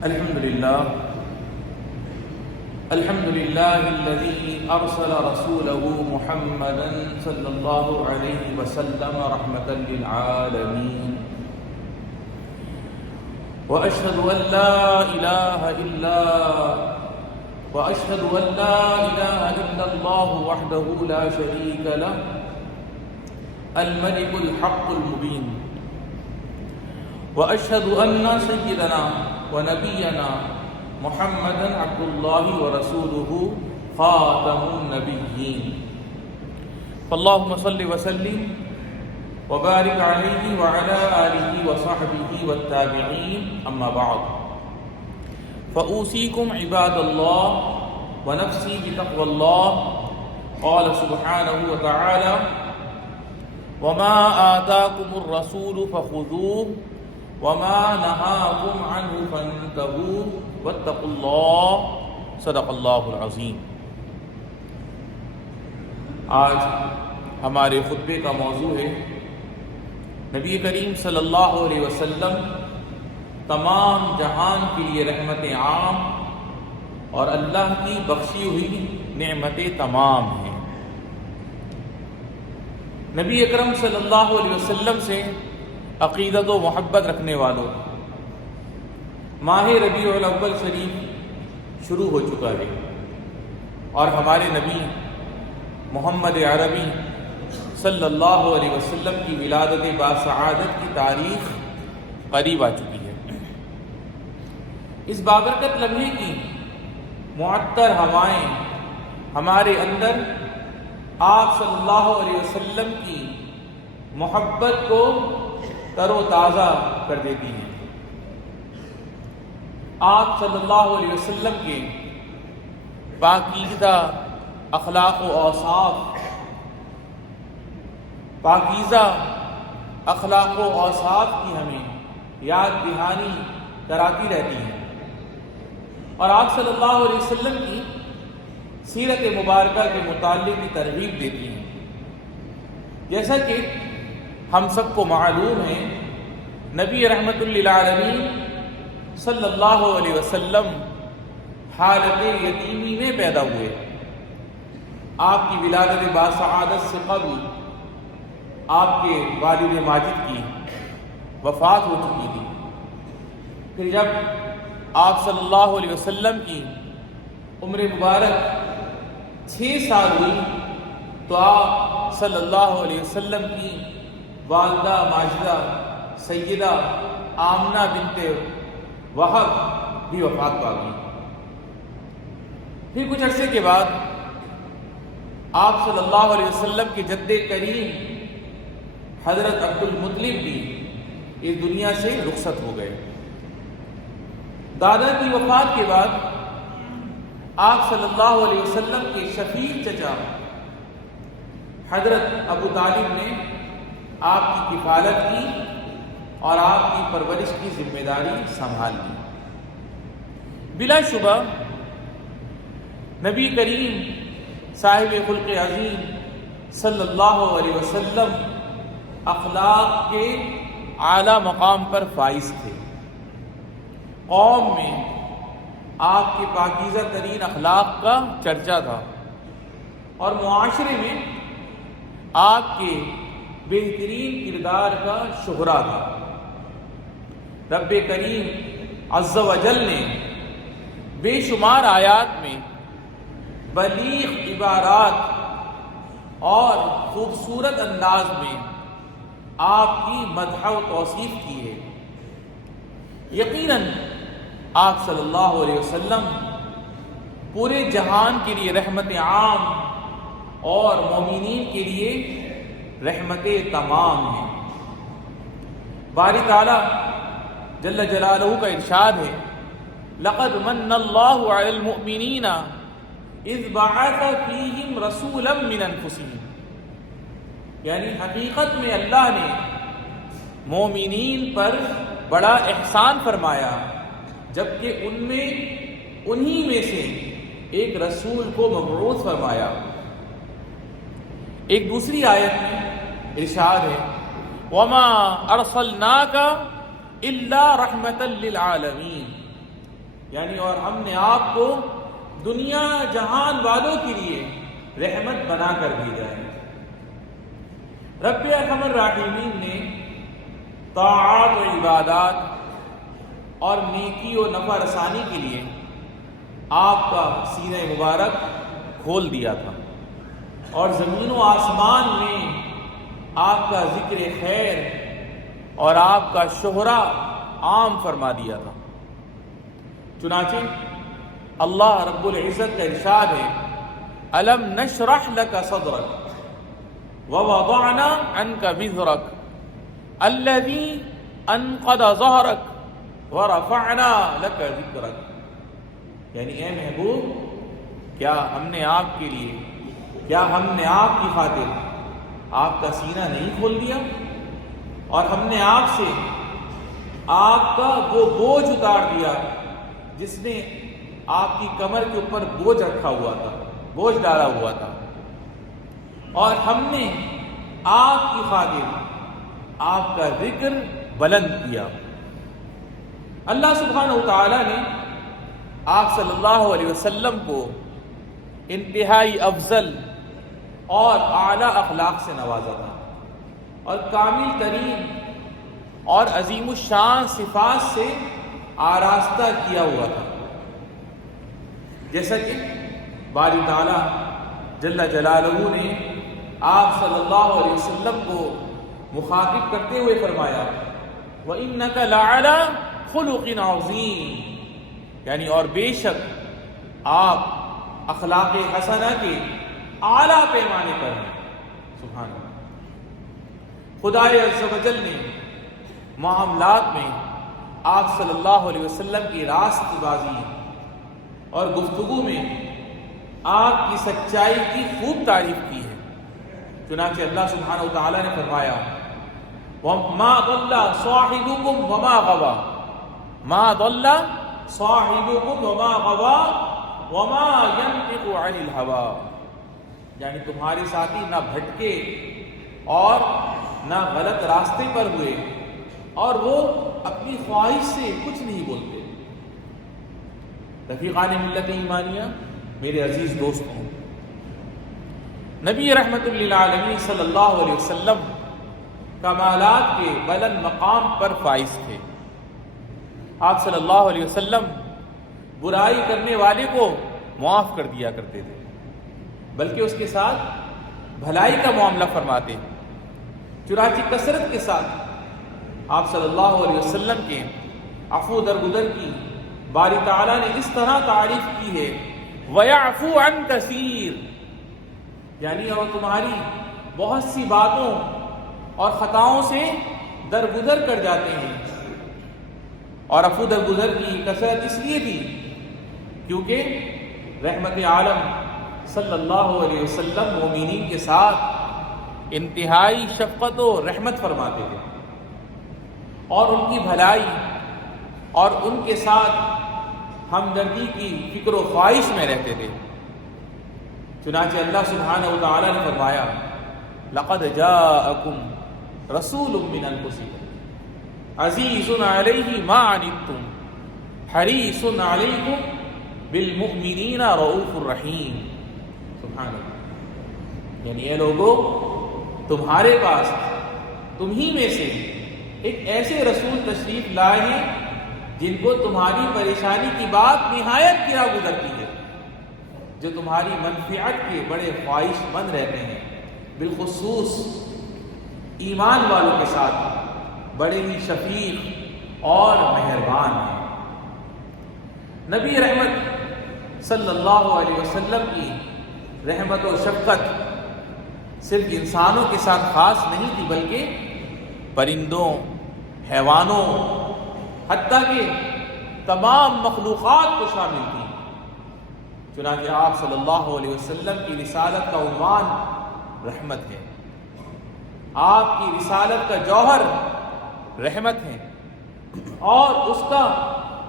الحمد لله الذي أرسل رسوله محمدا صلى الله عليه وسلم رحمة للعالمين وأشهد أن لا إله إلا الله وحده لا شريك له الملك الحق المبين وأشهد أن سيدنا ونبينا محمدا عبد الله ورسوله خاتم النبيين فاللهم صل وسلم وبارك عليه وعلى آله وصحبه والتابعين أما بعد فأوصيكم عباد الله ونفسي بتقوى الله قال سبحانه وتعالى وما آتاكم الرسول فخذوه وما نهاكم عنه فانتهوا واتقوا الله صدق اللہ العظیم۔ آج ہمارے خطبے کا موضوع ہے نبی کریم صلی اللہ علیہ وسلم تمام جہان کے لیے رحمت عام اور اللہ کی بخشی ہوئی نعمتیں تمام ہیں۔ نبی اکرم صلی اللہ علیہ وسلم سے عقیدت و محبت رکھنے والوں، ماہ ربیع الاول شریف شروع ہو چکا ہے اور ہمارے نبی محمد عربی صلی اللہ علیہ وسلم کی ولادت باسعادت کی تاریخ قریب آ چکی ہے۔ اس بابرکت لمحے کی معطر ہوائیں ہمارے اندر آپ صلی اللہ علیہ وسلم کی محبت کو تر و تازہ کر دیتی ہیں۔ آپ صلی اللہ علیہ وسلم کے پاکیزہ اخلاق و اوصاف، پاکیزہ اخلاق و اوصاف کی ہمیں یاد دہانی کراتی رہتی ہیں اور آپ صلی اللہ علیہ وسلم کی سیرت مبارکہ کے متعلق بھی ترغیب دیتی ہیں۔ جیسا کہ ہم سب کو معلوم ہے نبی رحمت للعالمین صلی اللہ علیہ وسلم حالت یتیمی میں پیدا ہوئے۔ آپ کی ولادت باسعادت سے قبل آپ کے والد ماجد کی وفات ہو چکی تھی۔ پھر جب آپ صلی اللہ علیہ وسلم کی عمر مبارک 6 سال ہوئی تو آپ صلی اللہ علیہ وسلم کی والدہ ماجدہ سیدہ آمنہ بنت وہب بھی وفات پا گئی۔ پھر کچھ عرصے کے بعد آپ صلی اللہ علیہ وسلم کے جد کریم حضرت عبد المطلب بھی اس دنیا سے رخصت ہو گئے۔ دادا کی وفات کے بعد آپ صلی اللہ علیہ وسلم کے شفیق چچا حضرت ابو طالب نے آپ کی کفالت کی اور آپ کی پرورش کی ذمہ داری سنبھال لی۔ بلا شبہ نبی کریم صاحب خلق عظیم صلی اللہ علیہ وسلم اخلاق کے اعلیٰ مقام پر فائز تھے۔ قوم میں آپ کے پاکیزہ ترین اخلاق کا چرچا تھا اور معاشرے میں آپ کے بہترین کردار کا شہرا تھا۔ رب کریم عز و جل نے بے شمار آیات میں بلیغ عبارات اور خوبصورت انداز میں آپ کی مدح و توصیف کی ہے۔ یقیناً آپ صلی اللہ علیہ وسلم پورے جہان کے لیے رحمت عام اور مومنین کے لیے رحمت تمام ہیں۔ باری تعالیٰ جل جلالہ کا ارشاد ہے لقد من اللہ علی المؤمنین اذ بعث فیہم رسولا من انفسہم، یعنی حقیقت میں اللہ نے مومنین پر بڑا احسان فرمایا جبکہ انہی میں سے ایک رسول کو مبعوث فرمایا۔ ایک دوسری آیت میں ارشاد ہے وَمَا أَرْسَلْنَاكَ إِلَّا رَحْمَةً لِلْعَالَمِينَ، یعنی اور ہم نے آپ کو دنیا جہان والوں کے لیے رحمت بنا کر بھیجا ہے۔ رب ارحم الراحمین نے طاعات و عبادات اور نیکی و نفع رسانی کے لیے آپ کا سینہ مبارک کھول دیا تھا، اور زمین و آسمان میں آپ کا ذکر خیر اور آپ کا شہرہ عام فرما دیا تھا۔ چنانچہ اللہ رب العزت کا ارشاد ہے، أَلَمْ نَشْرَحْ لَكَ صَدْرَكَ وَوَضَعْنَا عَنْكَ وِزْرَكَ الَّذِي أَنْقَضَ ظَهْرَكَ وَرَفَعْنَا لَكَ ذِكْرَكَ، یعنی اے محبوب، کیا ہم نے آپ کے لیے، کیا ہم نے آپ کی خاطر آپ کا سینہ نہیں کھول دیا، اور ہم نے آپ سے آپ کا وہ بوجھ اتار دیا جس نے آپ کی کمر کے اوپر بوجھ رکھا ہوا تھا، بوجھ ڈالا ہوا تھا، اور ہم نے آپ کی خاطر آپ کا ذکر بلند کیا۔ اللہ سبحانہ و تعالی نے آپ صلی اللہ علیہ وسلم کو انتہائی افضل اور اعلیٰ اخلاق سے نوازا تھا، اور کامل ترین اور عظیم الشان صفات سے آراستہ کیا ہوا تھا، جیسا کہ باری تعالیٰ جل جلالہ نے آپ صلی اللہ علیہ وسلم کو مخاطب کرتے ہوئے فرمایا، وَإِنَّكَ لَعَلَىٰ خُلُقٍ عَظِيمٍ، یعنی اور بے شک آپ اخلاق حسنہ کے اعلیٰ پیمانے پر ہیں۔ سبحان اللہ۔ خدائے عز و جل نے معاملات میں آپ صلی اللہ علیہ وسلم کی راست بازی اور گفتگو میں آپ کی سچائی کی خوب تعریف کی ہے۔ چنانچہ اللہ سبحانہ وتعالی نے فرمایا، وَمَا ضَلَّ صَاحِبُكُمْ وَمَا غَوَىٰ، مَا ضَلَّ صَاحِبُكُمْ وَمَا غَوَىٰ وَمَا يَنطِقُ عَنِ الْهَوَىٰ، یعنی تمہارے ساتھی نہ بھٹکے اور نہ غلط راستے پر ہوئے، اور وہ اپنی خواہش سے کچھ نہیں بولتے۔ رفیقان ملت ایمانیہ، میرے عزیز دوستوں، نبی رحمت للعالمین صلی اللہ علیہ وسلم کمالات کے بلند مقام پر فائز تھے۔ آپ صلی اللہ علیہ وسلم برائی کرنے والے کو معاف کر دیا کرتے تھے، بلکہ اس کے ساتھ بھلائی کا معاملہ فرماتے۔ چنانچہ کثرت کے ساتھ آپ صلی اللہ علیہ وسلم کے عفو درگزر کی باری تعالیٰ نے اس طرح تعریف کی ہے، وَيَعْفُو عَنْ كَثِيرٍ، یعنی اور تمہاری بہت سی باتوں اور خطاؤں سے درگزر کر جاتے ہیں۔ اور عفو درگزر کی کثرت اس لیے تھی کیونکہ رحمت عالم صلی اللہ علیہ وسلم مومنین کے ساتھ انتہائی شفقت و رحمت فرماتے تھے، اور ان کی بھلائی اور ان کے ساتھ ہمدردی کی فکر و خواہش میں رہتے تھے۔ چنانچہ اللہ سبحانہ و تعالی نے فرمایا، لَقَدْ جَاءَكُمْ رَسُولٌ مِّنْ أَنفُسِكُمْ عَزِيزٌ عَلَيْهِ مَا عَنِتُّمْ حَرِيصٌ عَلَيْكُمْ بِالْمُؤْمِنِينَ رَءُوفٌ رَحِيمٌ۔ سبحان اللہ، یعنی اے لوگوں، تمہارے پاس تمہیں میں سے ایک ایسے رسول تشریف لائے ہیں جن کو تمہاری پریشانی کی بات نہایت گرا گزرتی ہے، جو تمہاری منفعت کے بڑے خواہش مند رہتے ہیں، بالخصوص ایمان والوں کے ساتھ بڑے ہی شفیق اور مہربان ہیں۔ نبی رحمت صلی اللہ علیہ وسلم کی رحمت و شفقت صرف انسانوں کے ساتھ خاص نہیں تھی، بلکہ پرندوں، حیوانوں، حتیٰ کہ تمام مخلوقات کو شامل تھی۔ چنانچہ آپ صلی اللہ علیہ وسلم کی رسالت کا عنوان رحمت ہے، آپ کی رسالت کا جوہر رحمت ہے، اور اس کا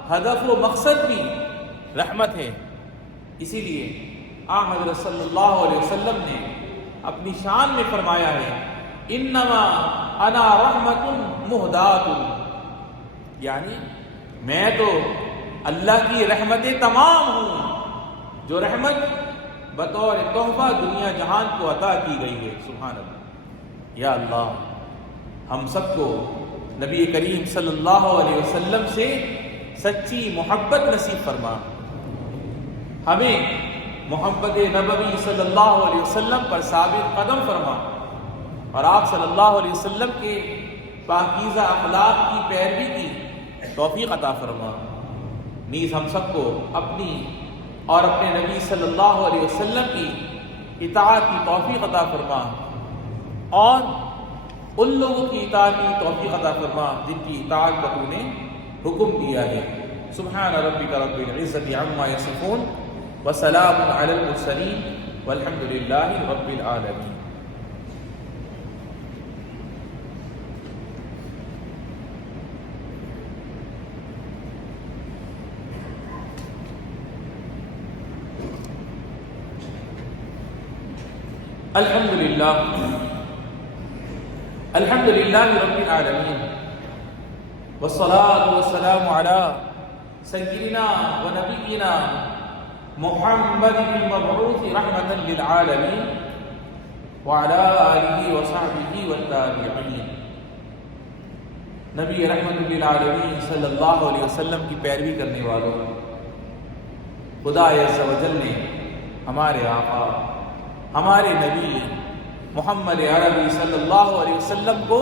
ہدف و مقصد بھی رحمت ہے۔ اسی لیے آن حضرت صلی اللہ علیہ وسلم نے اپنی شان میں فرمایا ہے، انما انا رحمت مہدات، یعنی میں تو اللہ کی رحمتیں تمام ہوں، جو رحمت بطور تحفہ دنیا جہان کو عطا کی گئی ہے۔ سبحان اللہ۔ یا اللہ، ہم سب کو نبی کریم صلی اللہ علیہ وسلم سے سچی محبت نصیب فرما، ہمیں محبت نبوی صلی اللہ علیہ وسلم پر ثابت قدم فرما، اور آپ صلی اللہ علیہ وسلم کے پاکیزہ اخلاق کی پیروی کی توفیق عطا فرما۔ نیز ہم سب کو اپنی اور اپنے نبی صلی اللہ علیہ وسلم کی اطاعت کی توفیق عطا فرما، اور ان لوگوں کی اطاعت کی توفیق عطا فرما جن کی اطاعت کا تو نے حکم دیا ہے۔ سبحان ربک رب العزت عما یصفون وسلام علی المرسلین والحمد للہ رب العالمین۔ الحمد للہ رب العالمین، والصلاة والسلام علی سیدنا و نبینا محمد المبعوث رحمتا للعالمین وعلی آلہ وصحبہ والتابعین۔ نبی رحمت للعالمین صلی اللہ علیہ وسلم کی پیروی کرنے والوں، خدا عز و جل نے ہمارے آقا، ہمارے نبی محمد عربی صلی اللہ علیہ وسلم کو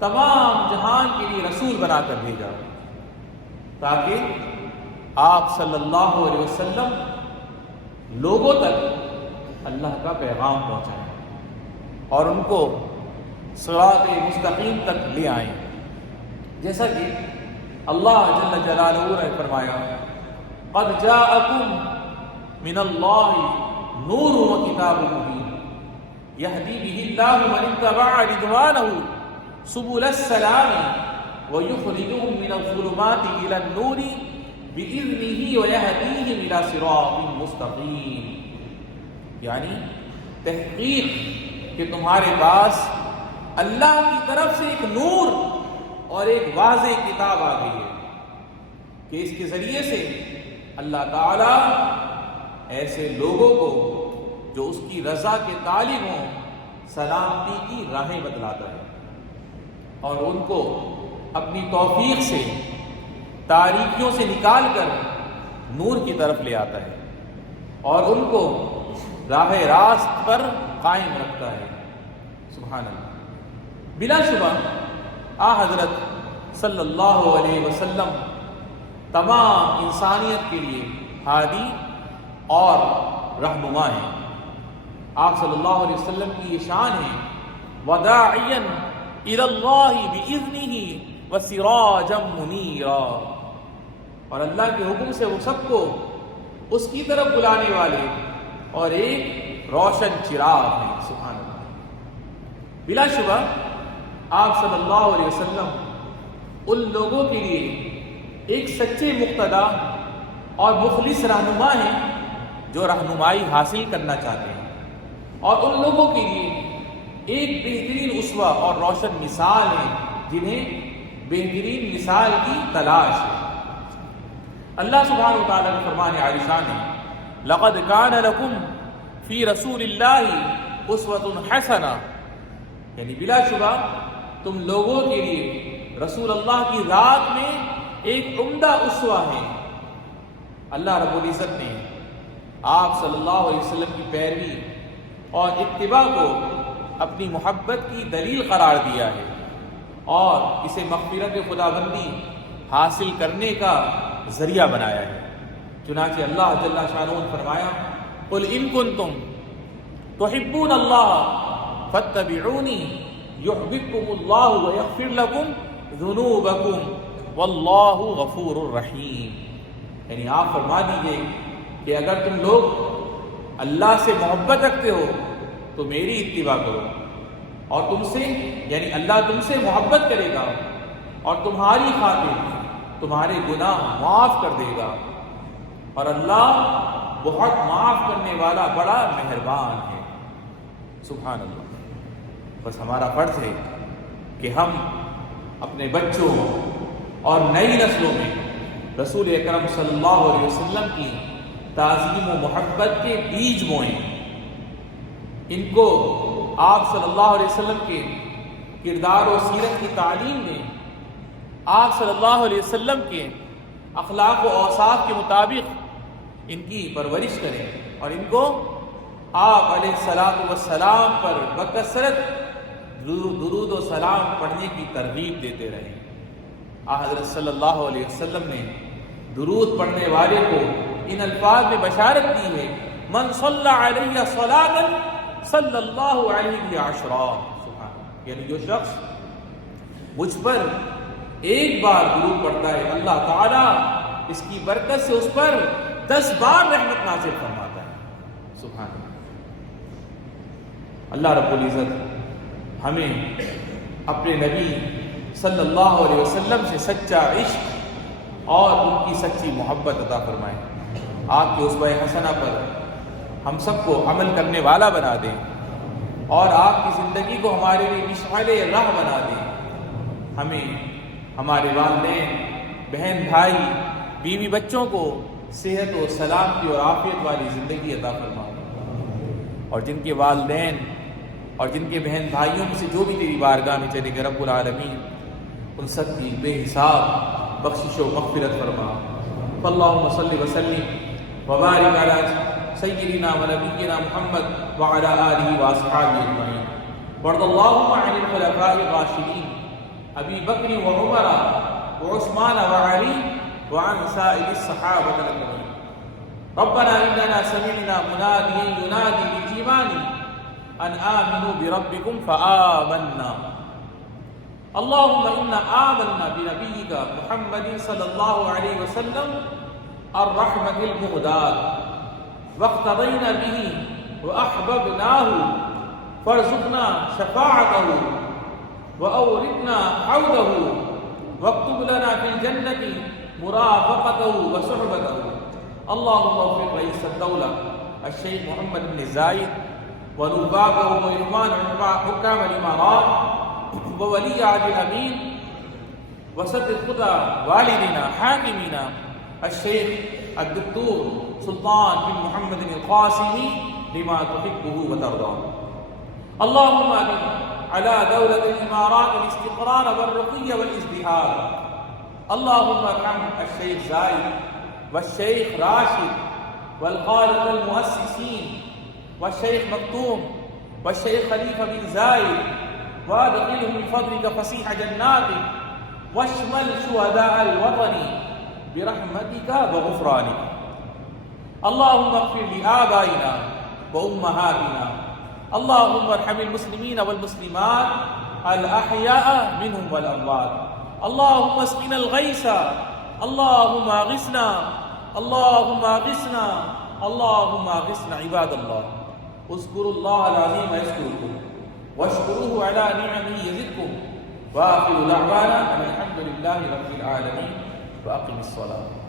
تمام جہان کے لیے رسول بنا کر بھیجا، تاکہ آپ صلی اللہ علیہ وسلم لوگوں تک اللہ کا پیغام پہنچائیں اور ان کو صراط مستقیم تک لے آئیں۔ جیسا کہ اللہ جل جلالہ نے فرمایا، قد جاءکم من اللہ نور و کتاب مبین یہدی بہ اللہ من اتبع رضوانہ سبل السلام ویخرجہم من الظلمات الی النور بإذنہ ویہدیہم الی صراط مستقیم۔ یعنی تحقیق کہ تمہارے پاس اللہ کی طرف سے ایک نور اور ایک واضح کتاب آ گئی ہے کہ اس کے ذریعے سے اللہ تعالی ایسے لوگوں کو جو اس کی رضا کے طالب ہوں سلامتی کی راہیں بتلاتا ہے، اور ان کو اپنی توفیق سے تاریکیوں سے نکال کر نور کی طرف لے آتا ہے، اور ان کو راہ راست پر قائم رکھتا ہے۔ سبحان اللہ۔ بلا شبہ حضرت صلی اللہ علیہ وسلم تمام انسانیت کے لیے ہادی اور رہنما ہیں۔ آپ صلی اللہ علیہ وسلم کی یہ شان ہے، وداعیا الی اللہ باذنہ وسراجا منیرا، اور اللہ کے حکم سے وہ سب کو اس کی طرف بلانے والے اور ایک روشن چراغ ہیں۔ سبحان اللہ۔ بلا شبہ آپ صلی اللہ علیہ وسلم ان لوگوں کے لیے ایک سچے مقتدا اور مخلص رہنما ہیں جو رہنمائی حاصل کرنا چاہتے ہیں، اور ان لوگوں کے لیے ایک بہترین اسوہ اور روشن مثال ہے جنہیں بہترین مثال کی تلاش ہے۔ اللہ سبحانہ وتعالیٰ کا فرمان عالی شان ہے، لقد کان لکم فی رسول اللہ اسوۃ حسنہ، یعنی بلا شبہ تم لوگوں کے لیے رسول اللہ کی ذات میں ایک عمدہ اسوہ ہے۔ اللہ رب العزت نے آپ صلی اللہ علیہ وسلم کی پیروی اور اتباع کو اپنی محبت کی دلیل قرار دیا ہے، اور اسے مغفرت خداوندی حاصل کرنے کا ذریعہ بنایا ہے۔ چنانچہ اللہ جل شانہ نے فرمایا، قل ان کنتم تحبون اللہ فاتبعونی یحببکم اللہ ویغفر لکم ذنوبکم واللہ غفور الرحیم۔ یعنی آپ فرما دیجئے کہ اگر تم لوگ اللہ سے محبت رکھتے ہو تو میری اتباع کرو، اور تم سے یعنی اللہ تم سے محبت کرے گا اور تمہاری خاطر تمہارے گناہ معاف کر دے گا، اور اللہ بہت معاف کرنے والا بڑا مہربان ہے۔ سبحان اللہ۔ بس ہمارا فرض ہے کہ ہم اپنے بچوں اور نئی نسلوں میں رسول اکرم صلی اللہ علیہ وسلم کی تعظیم و محبت کے بیج بوئیں، ان کو آپ صلی اللہ علیہ وسلم کے کردار و سیرت کی تعلیم دیں، آپ صلی اللہ علیہ وسلم کے اخلاق و اوصاف کے مطابق ان کی پرورش کریں، اور ان کو آپ علیہ الصلاۃ والسلام پر بکثرت درود و سلام پڑھنے کی ترغیب دیتے رہیں۔ حضرت صلی اللہ علیہ وسلم نے درود پڑھنے والے کو ان الفاظ میں بشارت دی ہے، من صلی علیہ صلاۃ صلی اللہ علیہ عشرا، یعنی جو شخص مجھ پر ایک بار درود پڑھتا ہے، اللہ تعالیٰ اس کی برکت سے اس پر 10 بار رحمت نازل فرماتا ہے۔ سبحان اللہ رب العزت ہمیں اپنے نبی صلی اللہ علیہ وسلم سے سچا عشق اور ان کی سچی محبت عطا فرمائے، آپ کے اسوہ حسنہ پر ہم سب کو عمل کرنے والا بنا دیں، اور آپ کی زندگی کو ہمارے لیے مشعل راہ بنا دیں۔ ہمیں، ہمارے والدین، بہن بھائی، بیوی بچوں کو صحت و سلامتی اور عافیت والی زندگی عطا فرمائے، اور جن کے والدین اور جن کے بہن بھائیوں میں سے جو بھی تیری بارگاہ میں چلے گئے رب العالمین، ان سب کی بے حساب بخشش و مغفرت فرما۔ اللہم صلی وسلم وبارک علی سیدنا و نبینا محمد وعلی آلہ واصحابہ اجمعین، وارض اللہم عن الخلفاء الراشدین ابی بکر وعمر وعثمان وعلی وعن سائر الصحابہ اجمعین۔ ربنا اننا سمعنا منادیا ینادی بالایمان ان آمنوا بربکم فآمنا۔ اللهم إنا آمنا بنبيك محمد صلى الله عليه وسلم الرحمة المهداة واقتضينا به وأحببناه فارزقنا شفاعته وأوردنا حوضه واكتب لنا في الجنة مرافقته وصحبته۔ اللهم اغفر رئيس الدولة الشيخ محمد بن زايد ونوابه وإمام حكام الإمارات وولی عہد الامین وسدد خطى والدنا حاکمنا الشیخ الدکتور سلطان بن محمد القاسمی لما تحبه وترضاه۔ اللهم على دولة الإمارات الاستقرار والرقي والازدهار۔ اللهم ارحم الشيخ زايد والشيخ راشد والقادة المؤسسين والشيخ مكتوم والشيخ خليفة بن زايد، وادخلهم من فضلك فسيح جناتك، واشمل شهداء الوطن برحمتك وغفرانك۔ اللهم اغفر لآبائنا وأمهاتنا، اللهم ارحم المسلمين والمسلمات الأحياء منهم والأموات، اللهم اسقنا الغيث، اللهم اغثنا، اللهم اغثنا، اللهم اغثنا۔ عباد الله اذكروا الله العظيم يذكركم واشكروه على نعمه يزدكم، وآخر دعوانا أن الحمد لله رب العالمين، وأقم الصلاة۔